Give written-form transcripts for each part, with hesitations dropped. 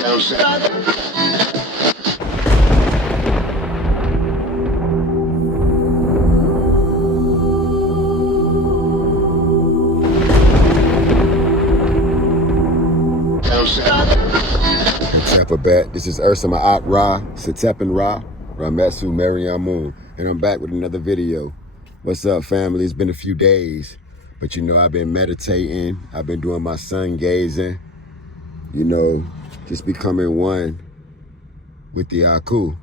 This is Maat Shetaut Ramessu Meriamun, and I'm back with another video. What's up, family? It's been a few days, but you know, I've been meditating, I've been doing my sun gazing, you know, just becoming one with the Aku,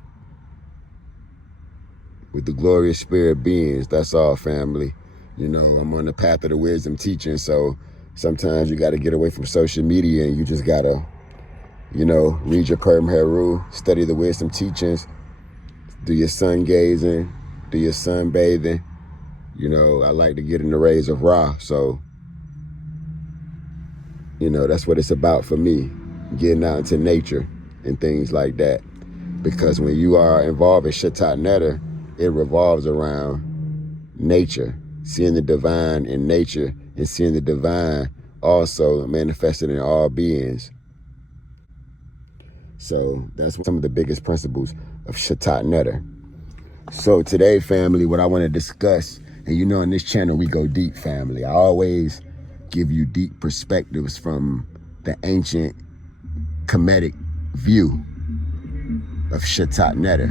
with the glorious spirit beings. That's all, family. You know, I'm on the path of the wisdom teaching, so sometimes you got to get away from social media and you just got to, you know, read your Perm Heru, study the wisdom teachings, do your sun gazing, do your sun bathing. You know, I like to get in the rays of Ra, so, you know, that's what it's about for me, getting out into nature and things like that. Because when you are involved in Shetaut Netter, it revolves around nature, seeing the divine in nature and seeing the divine also manifested in all beings. So that's some of the biggest principles of Shetaut Netter. So today, family, what I want to discuss, and you know, on this channel, we go deep, family. I always give you deep perspectives from the ancient Kemetic view of Shetaut Netter,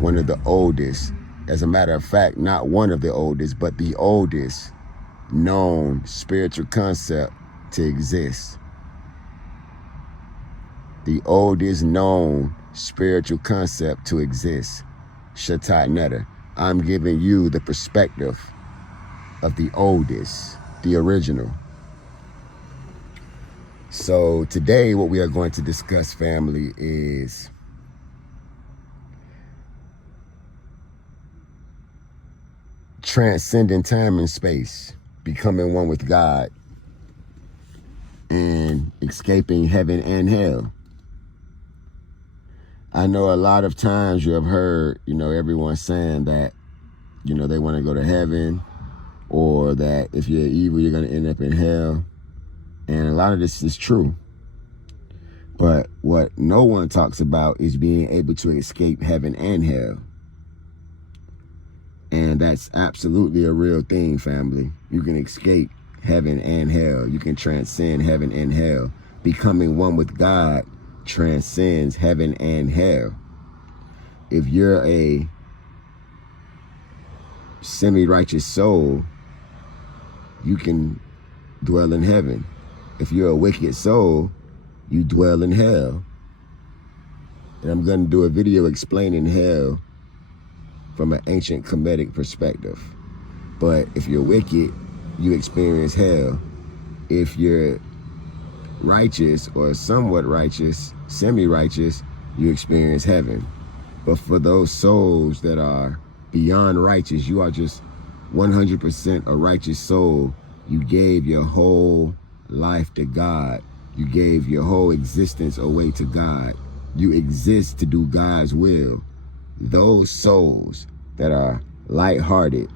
one of the oldest, as a matter of fact, not one of the oldest, but the oldest known spiritual concept to exist. The oldest known spiritual concept to exist, Shetaut Netter. I'm giving you the perspective of the oldest, the original. So today, what we are going to discuss, family, is transcending time and space, becoming one with God, and escaping heaven and hell. I know a lot of times you have heard, you know, everyone saying that, you know, they want to go to heaven, or that if you're evil, you're going to end up in hell. And a lot of this is true. But what no one talks about is being able to escape heaven and hell. And that's absolutely a real thing, family. You can escape heaven and hell. You can transcend heaven and hell. Becoming one with God transcends heaven and hell. If you're a semi-righteous soul, you can dwell in heaven. If you're a wicked soul, you dwell in hell. And I'm going to do a video explaining hell from an ancient Kemetic perspective. But if you're wicked, you experience hell. If you're righteous or somewhat righteous, semi-righteous, you experience heaven. But for those souls that are beyond righteous, you are just 100% a righteous soul. You gave your whole life to God. You gave your whole existence away to God. You exist to do God's will. Those souls that are lighthearted,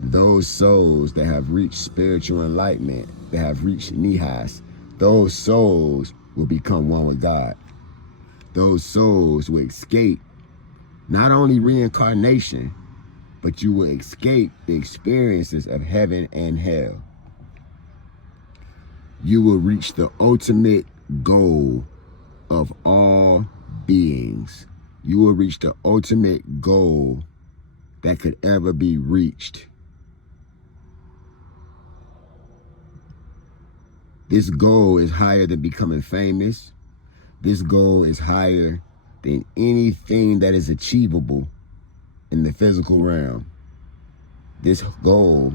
those souls that have reached spiritual enlightenment, that have reached Nihas, those souls will become one with God. Those souls will escape not only reincarnation, but you will escape the experiences of heaven and hell. You will reach the ultimate goal of all beings. You will reach the ultimate goal that could ever be reached. This goal is higher than becoming famous. This goal is higher than anything that is achievable in the physical realm. This goal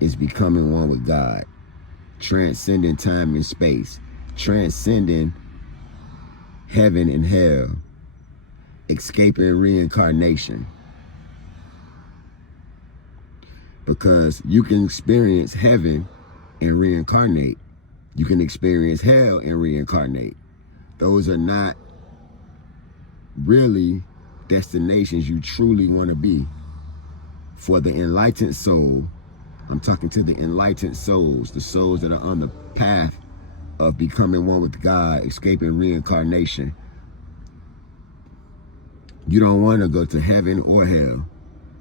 is becoming one with God, transcending time and space, transcending heaven and hell, escaping reincarnation. Because you can experience heaven and reincarnate. You can experience hell and reincarnate. Those are not really destinations you truly want to be. For the enlightened soul, I'm talking to the enlightened souls, the souls that are on the path of becoming one with God, escaping reincarnation. You don't want to go to heaven or hell.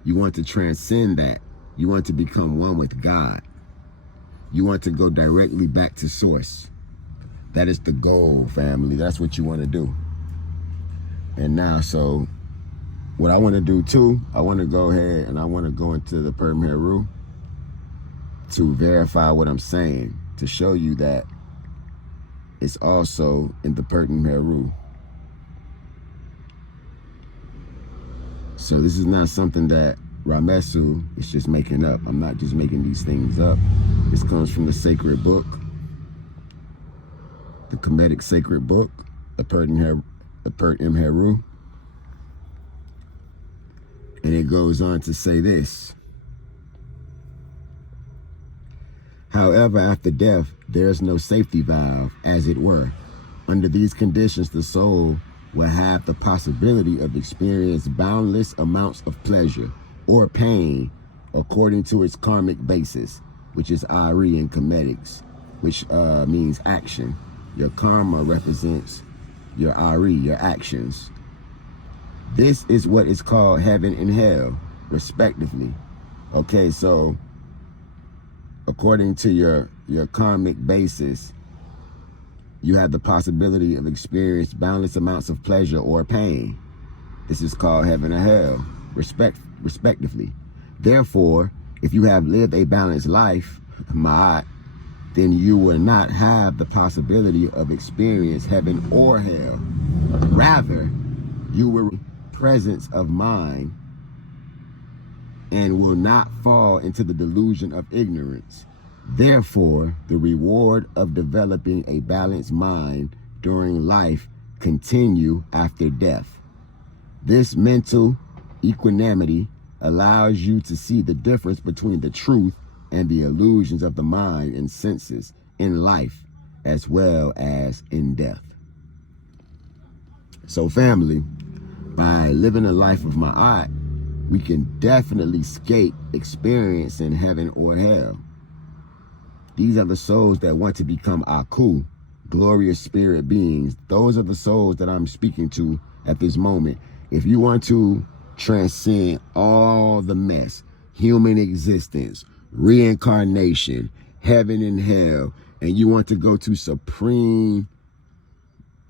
You want to transcend that. You want to become one with God. You want to go directly back to source. That is the goal, family. That's what you want to do. And now, so what I want to do too, I want to go ahead and I want to go into the Meriamun to verify what I'm saying, to show you that it's also in the Meriamun. So this is not something that Ramessu is just making up. I'm not just making these things up. This comes from the sacred book, the Kemetic sacred book, the Meriamun. And it goes on to say this. However, after death, there is no safety valve, as it were. Under these conditions, the soul will have the possibility of experiencing boundless amounts of pleasure or pain according to its karmic basis, which is Ari in Kemetics, which means action. Your karma represents your Ari, your actions. This is what is called heaven and hell, respectively. Okay, so according to your karmic basis, you have the possibility of experiencing boundless amounts of pleasure or pain. This is called heaven or hell, respectively. Therefore, if you have lived a balanced life, Maat, then you will not have the possibility of experience heaven or hell. Rather, you will presence of mind and will not fall into the delusion of ignorance. Therefore, the reward of developing a balanced mind during life continue after death. This mental equanimity allows you to see the difference between the truth and the illusions of the mind and senses in life as well as in death. So family, by living a life of Ma'at, we can definitely escape experiencing heaven or hell. These are the souls that want to become Aku, glorious spirit beings. Those are the souls that I'm speaking to at this moment. If you want to transcend all the mess, human existence, reincarnation, heaven and hell, and you want to go to supreme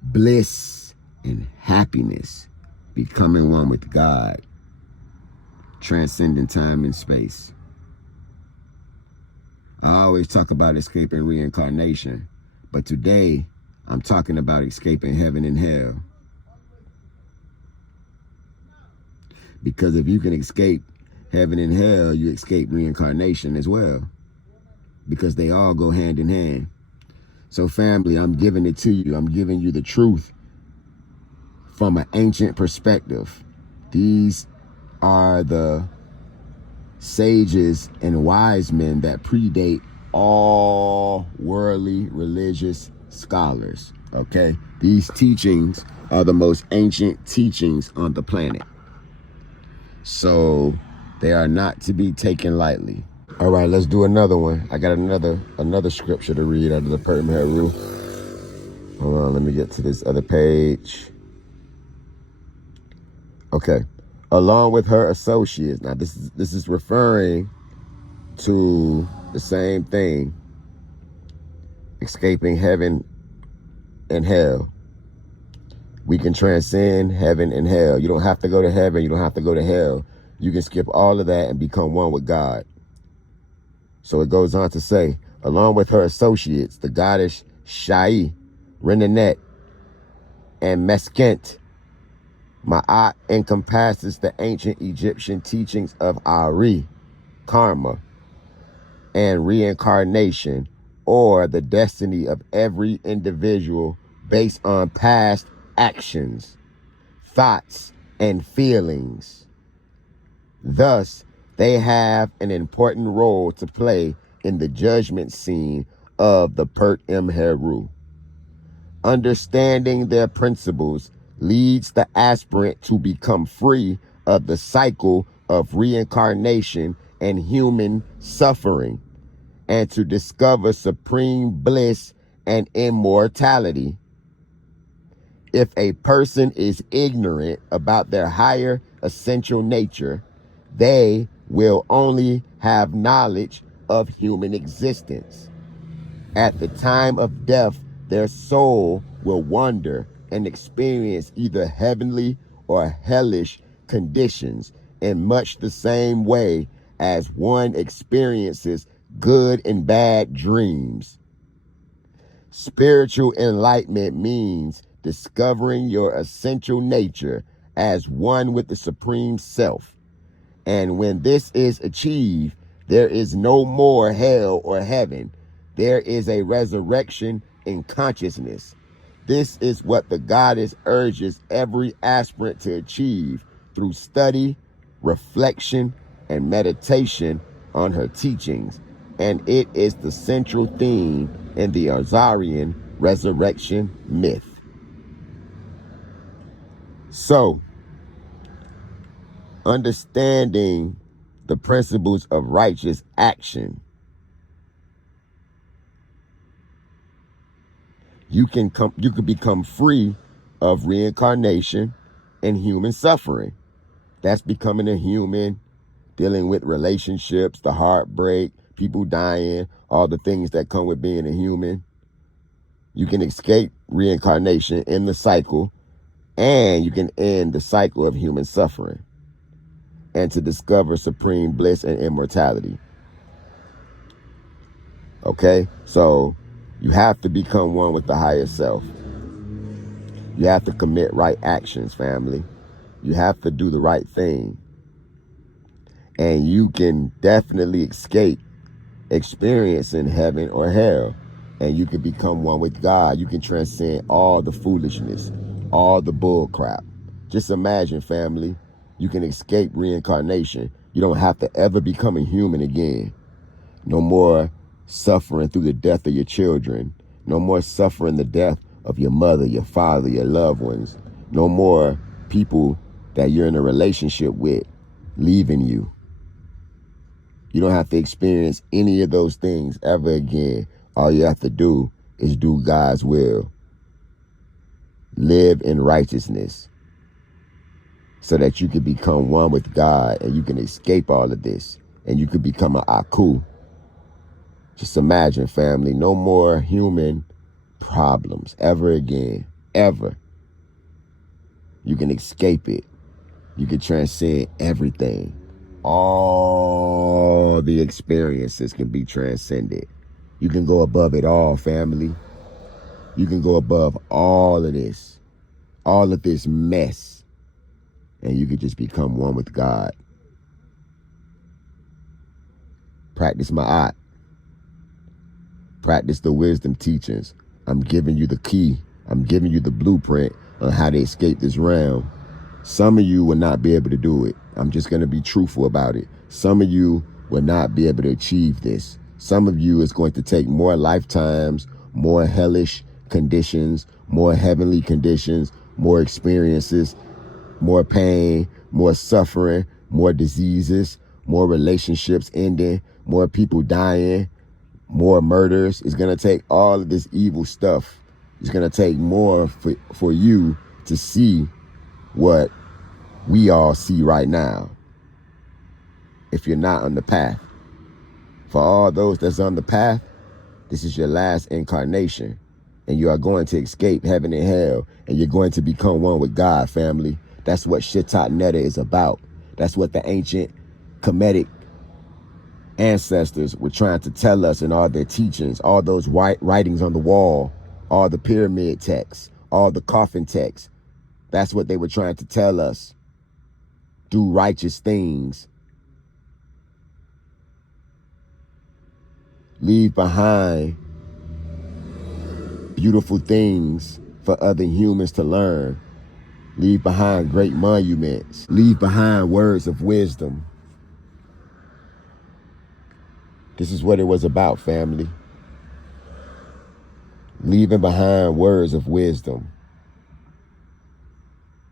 bliss and happiness, becoming one with God, transcending time and space. I always talk about escaping reincarnation, but today I'm talking about escaping heaven and hell. Because if you can escape heaven and hell, you escape reincarnation as well, because they all go hand in hand. So family, I'm giving it to you. I'm giving you the truth from an ancient perspective. These are the sages and wise men that predate all worldly religious scholars, okay? These teachings are the most ancient teachings on the planet. So they are not to be taken lightly. All right, let's do another one. I got another scripture to read out of the Meriamun. Hold on, let me get to this other page. Okay. Along with her associates. Now this is referring to the same thing. Escaping heaven and hell. We can transcend heaven and hell. You don't have to go to heaven. You don't have to go to hell. You can skip all of that and become one with God. So it goes on to say, along with her associates, the goddess Shai, Renenet, and Meskent, Ma'at encompasses the ancient Egyptian teachings of Ari, karma, and reincarnation, or the destiny of every individual based on past actions, thoughts, and feelings. Thus, they have an important role to play in the judgment scene of the Meriamun. Understanding their principles leads the aspirant to become free of the cycle of reincarnation and human suffering, and to discover supreme bliss and immortality. If a person is ignorant about their higher essential nature, they will only have knowledge of human existence. At the time of death, their soul will wander and experience either heavenly or hellish conditions in much the same way as one experiences good and bad dreams. Spiritual enlightenment means discovering your essential nature as one with the Supreme Self. And when this is achieved, there is no more hell or heaven. There is a resurrection in consciousness. This is what the goddess urges every aspirant to achieve through study, reflection, and meditation on her teachings. And it is the central theme in the Azarian resurrection myth. So, understanding the principles of righteous action, you can become free of reincarnation and human suffering. That's becoming a human, dealing with relationships, the heartbreak, people dying, all the things that come with being a human. You can escape reincarnation in the cycle, and you can end the cycle of human suffering and to discover supreme bliss and immortality. Okay? So you have to become one with the higher self. You have to commit right actions, family. You have to do the right thing. And you can definitely escape experiencing heaven or hell. And you can become one with God. You can transcend all the foolishness, all the bull crap. Just imagine, family, you can escape reincarnation. You don't have to ever become a human again. No more suffering through the death of your children. No more suffering the death of your mother, your father, your loved ones. No more people that you're in a relationship with leaving you. You don't have to experience any of those things ever again. All you have to do is do God's will. Live in righteousness so that you can become one with God and you can escape all of this and you can become an Aku. Just imagine, family, no more human problems ever again, ever. You can escape it. You can transcend everything. All the experiences can be transcended. You can go above it all, family. You can go above all of this mess, and you can just become one with God. Practice Maat. Practice the wisdom teachings. I'm giving you the key. I'm giving you the blueprint on how to escape this realm. Some of you will not be able to do it. I'm just going to be truthful about it. Some of you will not be able to achieve this. Some of you is going to take more lifetimes, more hellish conditions, more heavenly conditions, more experiences, more pain, more suffering, more diseases, more relationships ending, more people dying, more murders. It's going to take all of this evil stuff. It's going to take more for you to see what we all see right now if you're not on the path. For all those that's on the path, this is your last incarnation, and you are going to escape heaven and hell, and you're going to become one with God, family. That's what Shetaut is about. That's what the ancient Kemetic ancestors were trying to tell us in all their teachings, all those writings on the wall, all the pyramid texts, all the coffin texts. That's what they were trying to tell us. Do righteous things. Leave behind beautiful things for other humans to learn. Leave behind great monuments. Leave behind words of wisdom. This is what it was about, family. Leaving behind words of wisdom.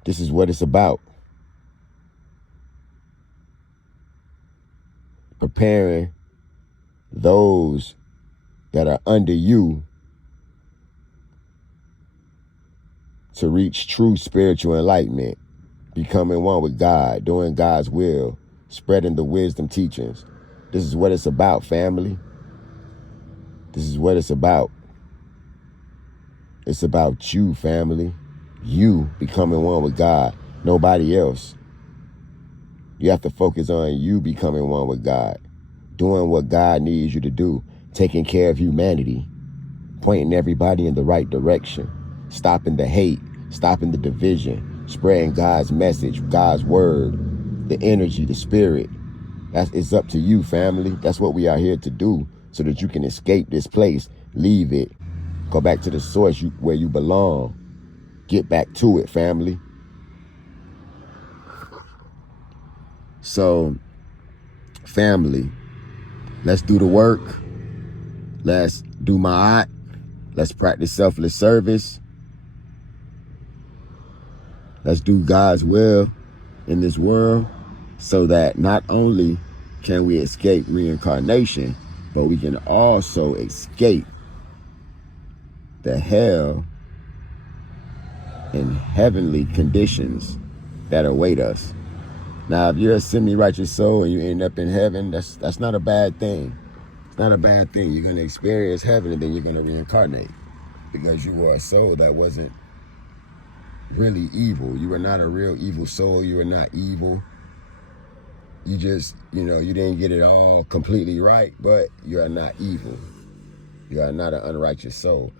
This is what it's about. Preparing those that are under you to reach true spiritual enlightenment, becoming one with God, doing God's will, spreading the wisdom teachings. This is what it's about, family. This is what it's about. It's about you, family. You becoming one with God, nobody else. You have to focus on you becoming one with God, doing what God needs you to do, taking care of humanity, pointing everybody in the right direction, stopping the hate, stopping the division, spreading God's message, God's word, the energy, the spirit. It's up to you, family. That's what we are here to do, so that you can escape this place, leave it, go back to the source where you belong. Get back to it, family. So, family, let's do the work. Let's do Maat. Let's practice selfless service. Let's do God's will in this world, so that not only can we escape reincarnation, but we can also escape the hell and heavenly conditions that await us. Now, if you're a semi-righteous soul and you end up in heaven, that's not a bad thing. It's not a bad thing. You're going to experience heaven and then you're going to reincarnate, because you were a soul that wasn't really evil. You were not a real evil soul. You were not evil. You just, you didn't get it all completely right, but you are not evil. You are not an unrighteous soul.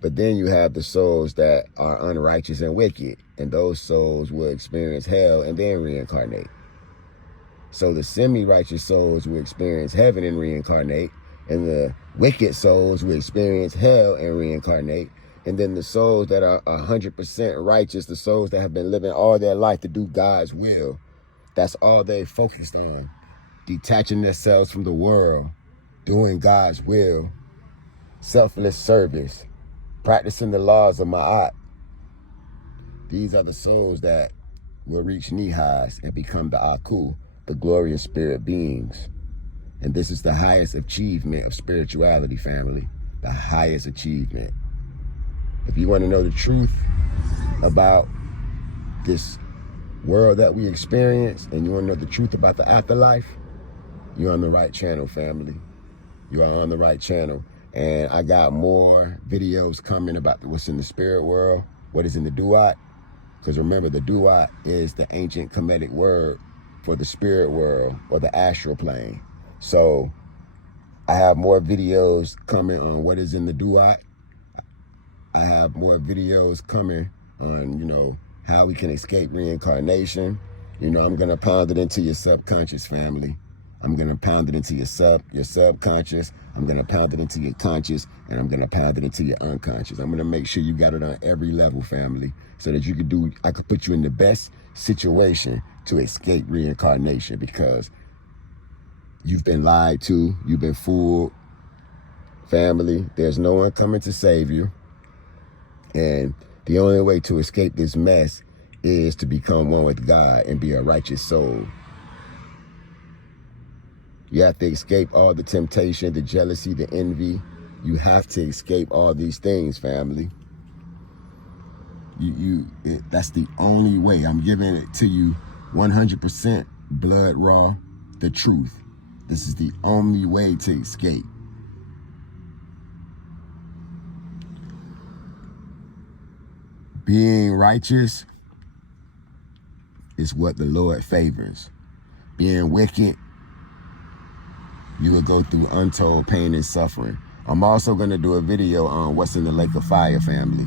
But then you have the souls that are unrighteous and wicked, and those souls will experience hell and then reincarnate. So the semi-righteous souls will experience heaven and reincarnate, and the wicked souls will experience hell and reincarnate. And then the souls that are 100% righteous, the souls that have been living all their life to do God's will, that's all they focused on, detaching themselves from the world, doing God's will, selfless service, practicing the laws of Maat. These are the souls that will reach Nihas and become the Aku, the glorious spirit beings. And this is the highest achievement of spirituality, family. The highest achievement. If you want to know the truth about this world that we experience, and you want to know the truth about the afterlife, you're on the right channel, family. You are on the right channel. And I got more videos coming about what's in the spirit world, what is in the duat. Because remember, the duat is the ancient Kemetic word for the spirit world or the astral plane. So I have more videos coming on what is in the duat. I have more videos coming on, how we can escape reincarnation. I'm going to pound it into your subconscious, family. I'm going to pound it into your subconscious. I'm going to pound it into your conscious, and I'm going to pound it into your unconscious. I'm going to make sure you got it on every level, family, so that I could put you in the best situation to escape reincarnation, because you've been lied to, you've been fooled. Family, there's no one coming to save you. And the only way to escape this mess is to become one with God and be a righteous soul. You have to escape all the temptation, the jealousy, the envy. You have to escape all these things, family. That's the only way. I'm giving it to you 100% blood raw, the truth. This is the only way to escape. Being righteous is what the Lord favors. Being wicked, you will go through untold pain and suffering. I'm also going to do a video on what's in the lake of fire, family.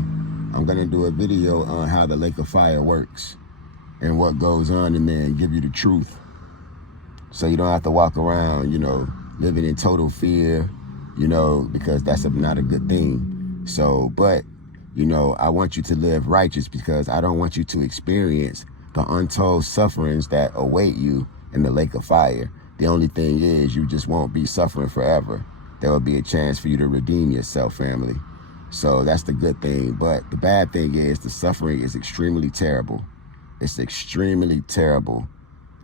I'm going to do a video on how the lake of fire works and what goes on in there, and give you the truth, so you don't have to walk around, living in total fear, because that's not a good thing. So, but, I want you to live righteous, because I don't want you to experience the untold sufferings that await you in the lake of fire. The only thing is, you just won't be suffering forever. There will be a chance for you to redeem yourself, family. So that's the good thing. But the bad thing is, the suffering is extremely terrible. It's extremely terrible,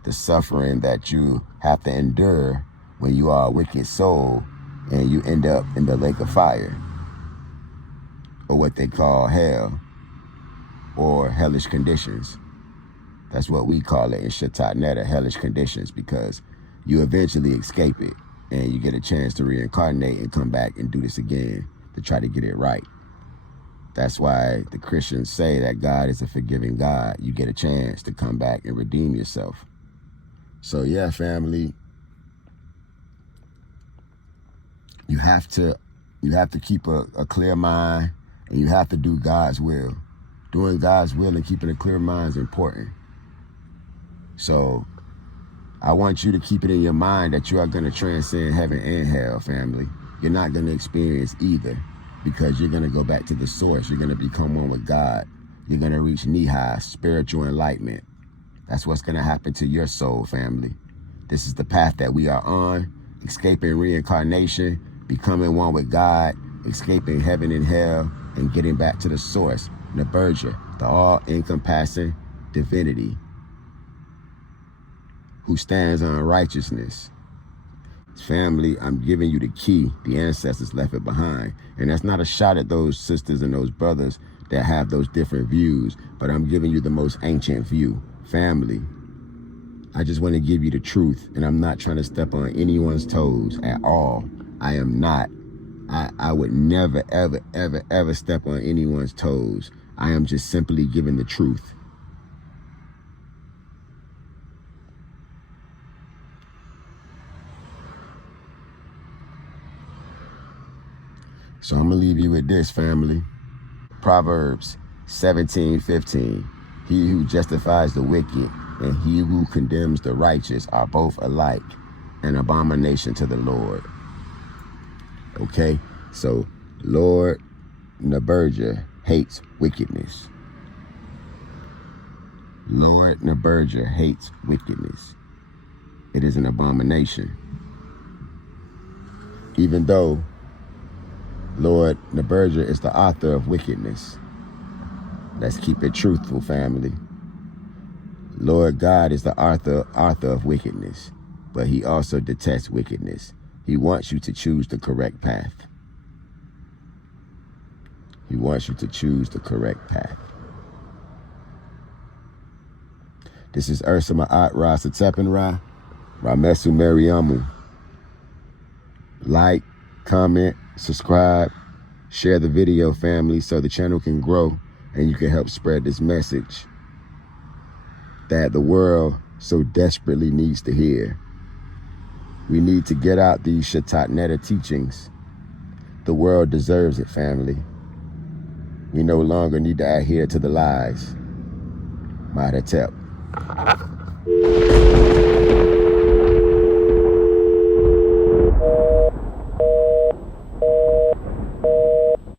the suffering that you have to endure when you are a wicked soul and you end up in the lake of fire, or what they call hell. or hellish conditions. That's what we call it in Shetaut Netta, hellish conditions, because you eventually escape it and you get a chance to reincarnate and come back and do this again to try to get it right. That's why the Christians say that God is a forgiving God. You get a chance to come back and redeem yourself. So yeah, family, you have to keep a clear mind, and you have to do God's will. Doing God's will and keeping a clear mind is important. So I want you to keep it in your mind that you are going to transcend heaven and hell, family. You're not going to experience either, because you're going to go back to the source. You're going to become one with God. You're going to reach Nihai, spiritual enlightenment. That's what's going to happen to your soul, family. This is the path that we are on, escaping reincarnation, becoming one with God, escaping heaven and hell, and getting back to the source, Neberdjer, the all-encompassing divinity who stands on righteousness. Family, I'm giving you the key. The ancestors left it behind. And that's not a shot at those sisters and those brothers that have those different views, but I'm giving you the most ancient view. Family, I just want to give you the truth, and I'm not trying to step on anyone's toes at all. I am not. I would never, ever, ever, ever step on anyone's toes. I am just simply giving the truth. So I'm going to leave you with this, family. Proverbs 17:15. He who justifies the wicked and he who condemns the righteous are both alike an abomination to the Lord. Okay? So, Lord Neberdjer hates wickedness. Lord Neberdjer hates wickedness. It is an abomination. Even though Lord Neberdjer is the author of wickedness. Let's keep it truthful, family. Lord God is the author of wickedness, but he also detests wickedness. He wants you to choose the correct path. He wants you to choose the correct path. This is Ursa Maat Rasa Tepenra, Ramessu Meriamun. Like, comment, subscribe, share the video, family, so the channel can grow and you can help spread this message that the world so desperately needs to hear. We need to get out these Shetaut Netta teachings. The world deserves it, family. We no longer need to adhere to the lies. Maat.